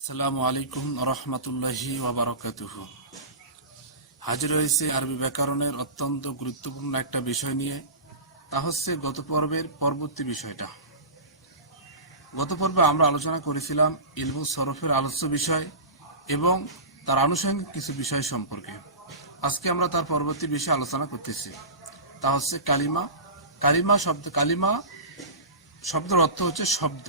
আসসালামু আলাইকুম রহমতুল্লাহি ওয়াবারাকাতুহু। হাজির হয়েছে আরবি ব্যাকরণের অত্যন্ত গুরুত্বপূর্ণ একটা বিষয় নিয়ে, তা হচ্ছে গত পর্বের পরবর্তী বিষয়টা। গত পর্বে আমরা আলোচনা করেছিলাম ইলমুস সরফের আলোচ্য বিষয় এবং তার আনুষঙ্গিক কিছু বিষয় সম্পর্কে। আজকে আমরা তার পরবর্তী বিষয়ে আলোচনা করতেছি, তা হচ্ছে কালিমা। কালিমা শব্দের অর্থ হচ্ছে শব্দ।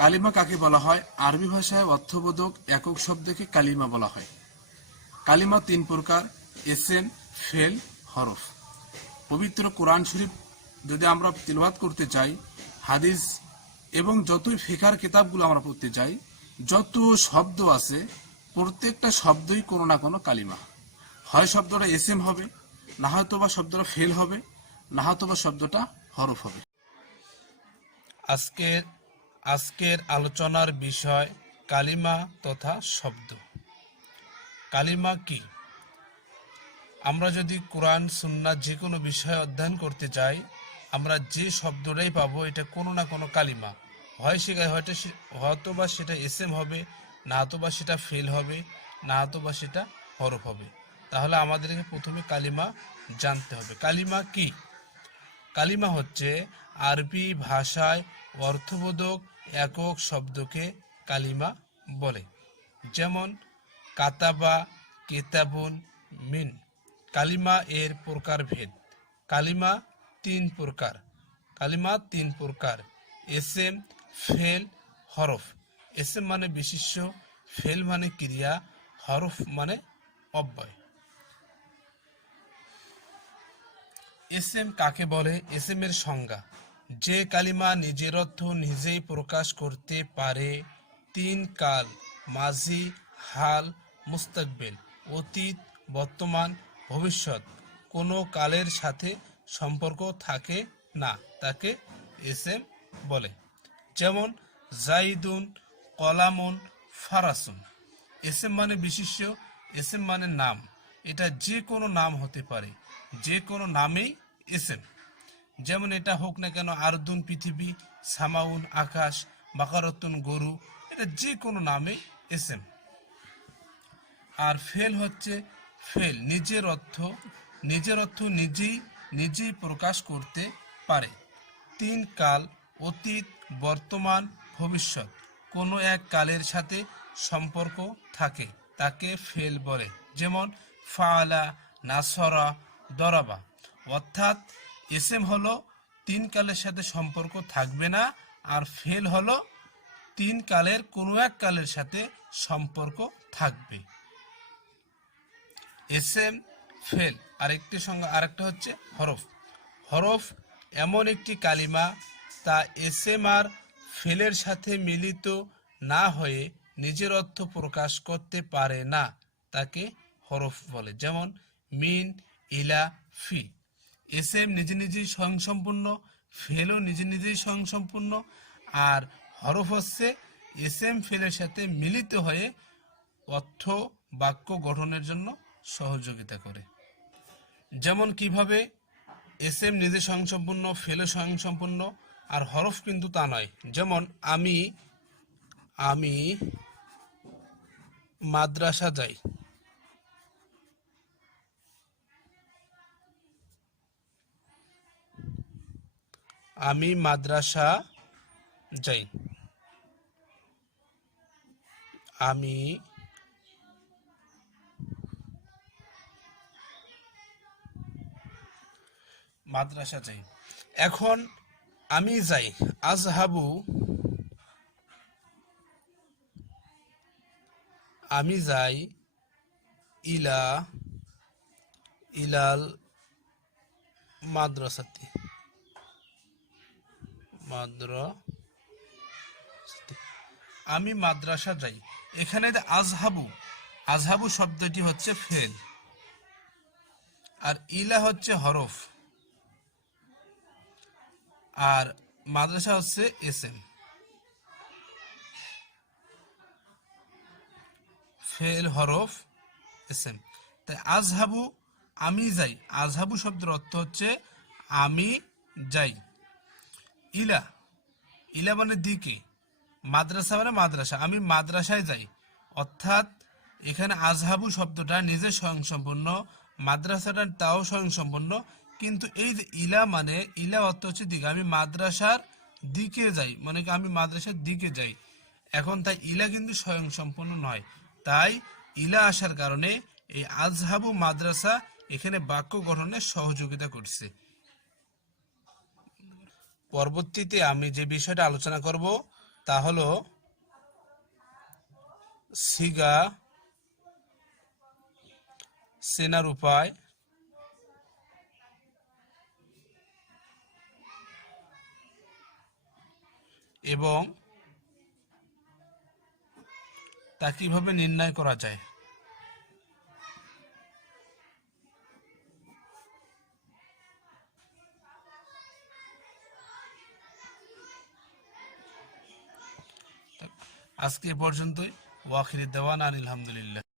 কালিমা কাকে বলা হয়? আরবি ভাষায় অর্থবোধক একক শব্দকে কালিমা বলা হয়। কালিমা তিন প্রকার: এসেম, ফেল, হরফ। পবিত্র কোরআন শরীফ যদি আমরা তিলাওয়াত করতে চাই, হাদিস এবং যতই ফিকার কিতাবগুলো আমরা পড়তে চাই, যত শব্দ আছে প্রত্যেকটা শব্দই কোনো না কোনো কালিমা। হয় শব্দটা এসেম হবে, না হয়তো বা শব্দটা ফেল হবে, না হয়তো বা শব্দটা হরফ হবে। আজকের আলোচনার বিষয় কালিমা তথা শব্দ। কালিমা কি? আমরা যদি কোরআন সুন্নাহ যে কোনো বিষয় অধ্যয়ন করতে চাই, আমরা যে শব্দটাই পাবো এটা কোনো না কোনো কালিমা। হয়তো বা সেটা এসএম হবে, না হয়তো বা সেটা ফেল হবে, না হয়তো বা সেটা হরফ হবে। তাহলে আমাদেরকে প্রথমে কালিমা জানতে হবে। কালিমা কি? কালিমা হচ্ছে আরবি ভাষায় অর্থবোধক একক শব্দকে কালিমা বলে। যেমন কাতাবা, কেতাবুন, মিন। কালিমা এর প্রকারভেদ। কালিমা তিন প্রকার: এসেম, ফেল, হরফ। এসেম মানে বিশেষ্য, ফেল মানে ক্রিয়া, হরফ মানে অব্যয়। এসএম কাকে বলে? এসএম এর সংজ্ঞা: যে কালিমা নিজের অর্থ নিজেই প্রকাশ করতে পারে। তিন কাল: মাজি, হাল, মুস্তাকবিল। অতীত, বর্তমান, ভবিষ্যৎ। কোনো কালের সাথে সম্পর্ক থাকে না, তাকে এসএম বলে। যেমন জাইদুন, কলামুন, ফারাসুন। এসএম মানে বিশেষ্য, এসএম মানে নাম। এটা যে কোনো নাম হতে পারে, যে কোনো নামেই এসএম। যেমন এটা হোক না কেন আরদুন পৃথিবী, সামাউন আকাশ, বাকারতুন গরু, এটা যে কোনো নামেই এসএম। আর ফেল হচ্ছে নিজের অর্থ নিজেই প্রকাশ করতে পারে। তিন কাল: অতীত, বর্তমান, ভবিষ্যৎ। কোনো এক কালের সাথে সম্পর্ক থাকে, তাকে ফেল বলে। যেমন ফাআলা, নাসরা, দরাবা। অর্থাৎ এসএম হলো তিন কালের সাথে সম্পর্ক থাকবে না, আর ফেল হলো তিন কালের কোনো এক কালের সাথে সম্পর্ক থাকবে। SM, fail. আরেকটা হচ্ছে হরফ। হরফ এমন একটি কালিমা, তা এসএম আর ফেলের সাথে মিলিত না হয়ে নিজের অর্থ প্রকাশ করতে পারে না, তাকে হরফ বলে। যেমন মিন, ইলা, ফি। এসএম নিজেই স্বয়ংসম্পূর্ণ, ফেলও নিজেই স্বয়ংসম্পূর্ণ, আর হরফ হচ্ছে এসএম ফেলের সাথে মিলিত হয়ে অর্থ বাক্য গঠনের জন্য সহযোগিতা করে। যেমন কিভাবে এসএম নিজে স্বয়ংসম্পূর্ণ, ফেলও স্বয়ংসম্পূর্ণ, আর হরফ কিন্তু তা নয়। যেমন আমি মাদ্রাসা যাই। আমি মাদ্রাসা যাই। আমি মাদ্রাসা যাই। এখন আমি যাই, আজহাবু। আমি যাই ইলাল মাদ্রাসাতে। আমি মাদ্রাসা যাই। এখানে আজহাবু শব্দটি হচ্ছে ফেল, আর ইলা হচ্ছে হরফ, আর মাদ্রাসা হচ্ছে এসএম। ফেল, হরফ, এসএম। তাই আজহাবু, আমি যাই। আজহাবু শব্দের অর্থ হচ্ছে আমি যাই। ইলা মানে দিকে, মাদ্রাসা মানে মাদ্রাসা, আমি মাদ্রাসায় যাই, অর্থাৎ এখানে আজহাবু শব্দটা নিজে স্বয়ংসম্পূর্ণ, মাদ্রাসাটা তাও স্বয়ংসম্পূর্ণ, কিন্তু এই যে ইলা মানে ইলা অর্থ হচ্ছে দিকে, আমি মাদ্রাসার দিকে যাই, মানে কি আমি মাদ্রাসার দিকে যাই। এখন তাই ইলা কিন্তু স্বয়ংসম্পূর্ণ নয়, তাই ইলা আসার কারণে এই আজহাবু মাদ্রাসা এখানে বাক্য গঠনে সহযোগিতা করছে। পরবর্তীতে আমি যে বিষয়টা আলোচনা করব তা হলো সিগা চেনার উপায় এবং তা কিভাবে নির্ণয় করা যায়। আজকে এ পর্যন্তই। ওয়াখির দেওয়ান আলহামদুলিল্লাহ।